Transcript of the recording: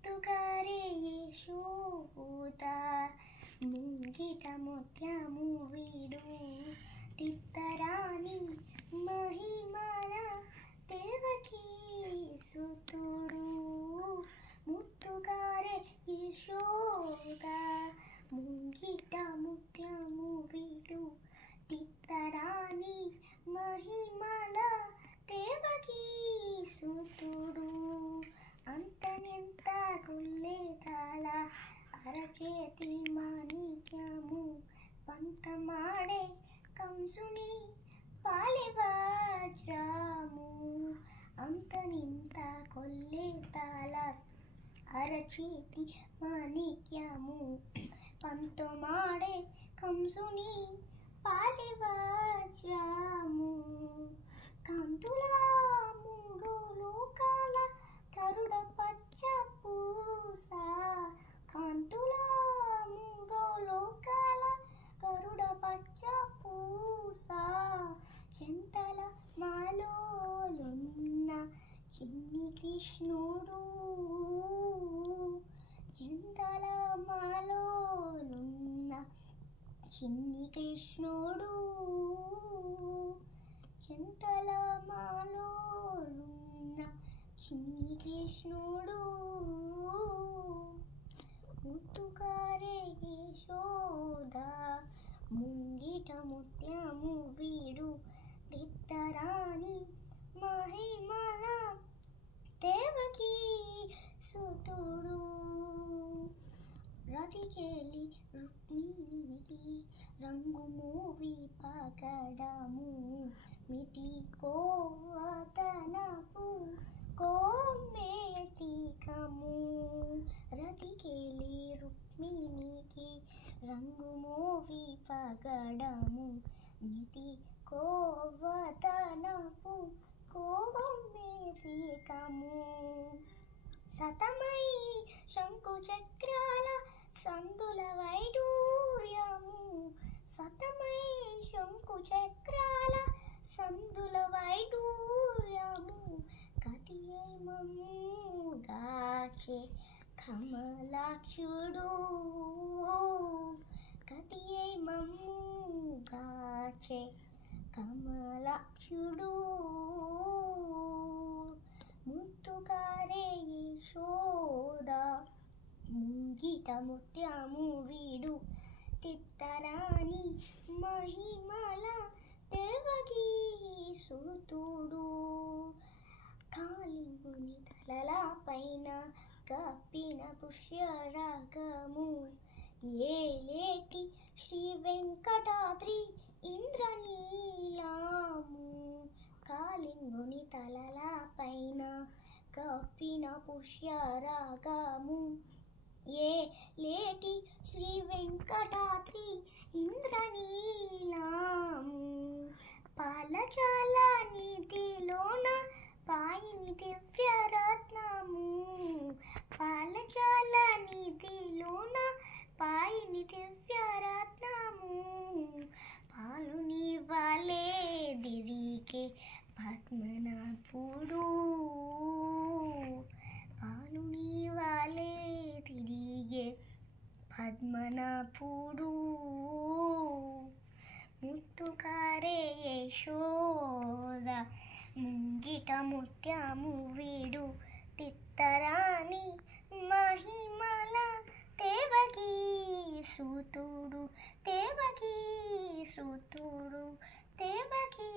ముత్తుగారే యశోద ముంగిట ముత్యము వీడు తిత్తరాని మహిమల దేవకీ సుతుడు. ముత్తుగారే యశోద ముంగిట ముత్యము వీడు తిత్తరాని మహిమల దేవకీ సుతుడు. అంతనెంత గుల్లేదాల అరచేతి మాణిక్యము పంతమాడే కంసుని పాలివజ్రము. అంతనింత కొల్లేదాల అరచేతి మాణిక్యము పంతమాడే కంసుని పాలివజ్రము. కాంతుల మూడు లోకాల కరుడ పచ్చ పూస. కాంతుల మూడు లోకాల కరుడ పచ్చ పూస. చెంతల మాలోలున్న చిన్ని కృష్ణుడు. చెంతల మాలోలున్న చిన్ని కృష్ణుడు. చెంతల మాలోలున్న చిన్ని కృష్ణుడు. ముత్తుగారే యశోద ముంగిట ముత్యము వీడు తిత్తరాని మహిమల దేవకీ సుతుడు. రతికేలి రుక్మిణికి రంగు మూవి పగడము మితి కోవతనపు కోమేతికము. రతికేలి రుక్మిణికి రంగు మూవి పగడము మితి కోవతనపు కోమేతికము. సతమై శంకు చక్రాల సందుల వైడూర్యము. సతమై శంకు చక్రాల సందుల వైడూర్యము. కతియై మమ్ముగాచే కమలాక్షుడు. కతియై మమ్ముగాచే కమలాక్షుడు. ముత్తుగారే యశోద ముంగిట ముత్యము వీడు తిత్తరాని మహిమల దేవకీ సుతుడు. కాళింగుని తలల పైన కప్పిన పుష్యరాగము ఏలేటి శ్రీ వెంకటాద్రి ఇంద్రనీలము. కాళింగుని తలల పైన కప్పిన పుష్యరాగము ఏలేటి శ్రీ వెంకటాద్రి ఇంద్రనీలము. పాలచాల నిధిలోన పాయిని దివ్యరత్నము. పాలచాల నిధిలోన పాయిని దివ్యరత్నము. పాలుని వాలే దిరిగే పద్మనాభుడు. పాలుని వాలే తిరిగే పద్మనాభుడు. ముత్తుగారే యశోద ముంగిట ముత్యము వీడు తిత్తరాని మహిమల దేవకీ సుతుడు. దేవకీ సుతుడు. దేవకీ